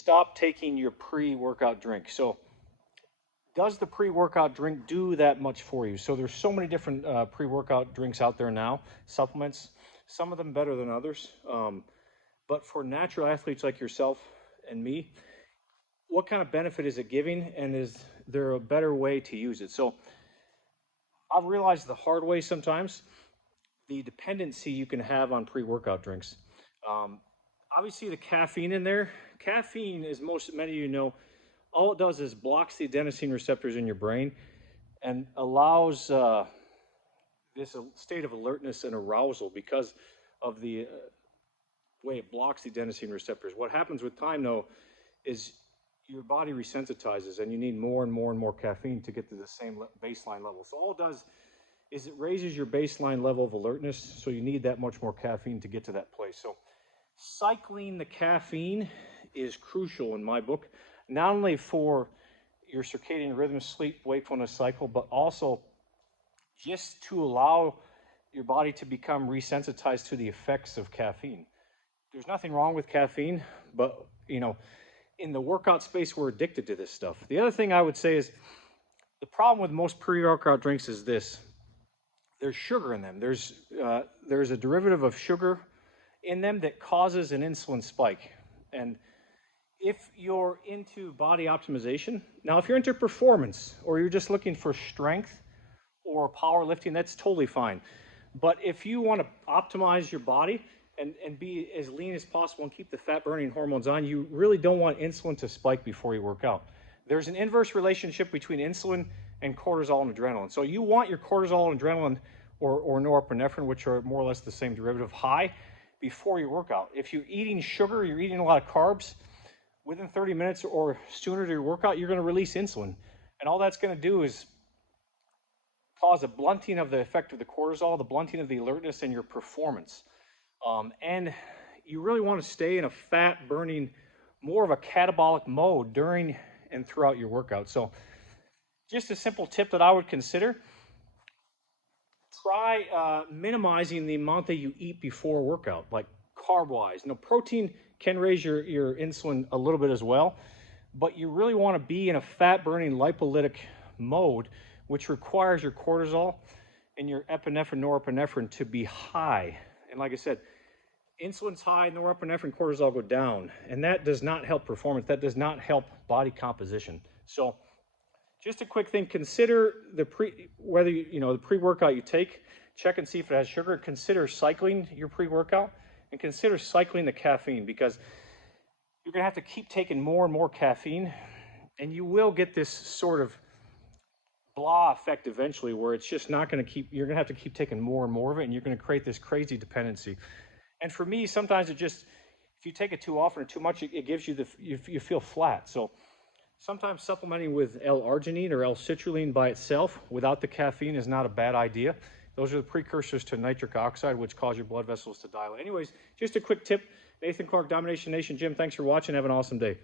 stop taking your pre-workout drink. So does the pre-workout drink do that much for you? So there's so many different pre-workout drinks out there now, supplements, some of them better than others. But for natural athletes like yourself and me, what kind of benefit is it giving, and is there a better way to use it? So I've realized the hard way sometimes the dependency you can have on pre-workout drinks. Obviously, the caffeine in there. Caffeine, as many of you know, all it does is blocks the adenosine receptors in your brain and allows this state of alertness and arousal because of the way it blocks the adenosine receptors. What happens with time, though, is your body resensitizes and you need more and more and more caffeine to get to the same baseline level. So all it does is it raises your baseline level of alertness, so you need that much more caffeine to get to that place. So cycling the caffeine is crucial in my book, not only for your circadian rhythm, sleep, wakefulness cycle, but also just to allow your body to become resensitized to the effects of caffeine. There's nothing wrong with caffeine, but in the workout space, we're addicted to this stuff. The other thing I would say is the problem with most pre-workout drinks is this. There's sugar in them. There's a derivative of sugar in them that causes an insulin spike. And if you're into body optimization, now if you're into performance or you're just looking for strength or powerlifting, that's totally fine. But if you want to optimize your body and be as lean as possible and keep the fat burning hormones on, you really don't want insulin to spike before you work out. There's an inverse relationship between insulin and cortisol and adrenaline. So you want your cortisol and adrenaline or norepinephrine, which are more or less the same derivative, high before your workout. If you're eating sugar, you're eating a lot of carbs, within 30 minutes or sooner to your workout, you're going to release insulin. And all that's going to do is cause a blunting of the effect of the cortisol, the blunting of the alertness and your performance. And you really want to stay in a fat burning, more of a catabolic mode during and throughout your workout. So just a simple tip that I would consider, try minimizing the amount that you eat before workout, like carb-wise. Protein can raise your insulin a little bit as well, but you really want to be in a fat-burning lipolytic mode, which requires your cortisol and your epinephrine, norepinephrine to be high. And like I said, insulin's high, norepinephrine, cortisol go down, and that does not help performance. That does not help body composition. So just a quick thing, consider the pre-workout you take, check and see if it has sugar. Consider cycling your pre-workout and consider cycling the caffeine, because you're going to have to keep taking more and more caffeine, and you will get this sort of blah effect eventually where it's just not going to keep, you're going to have to keep taking more and more of it, and you're going to create this crazy dependency. And for me, sometimes it just, if you take it too often or too much, it gives you you feel flat. So sometimes supplementing with L-arginine or L-citrulline by itself without the caffeine is not a bad idea. Those are the precursors to nitric oxide, which cause your blood vessels to dilate. Anyways, just a quick tip. Nathan Clark, Domination Nation. Jim, thanks for watching. Have an awesome day.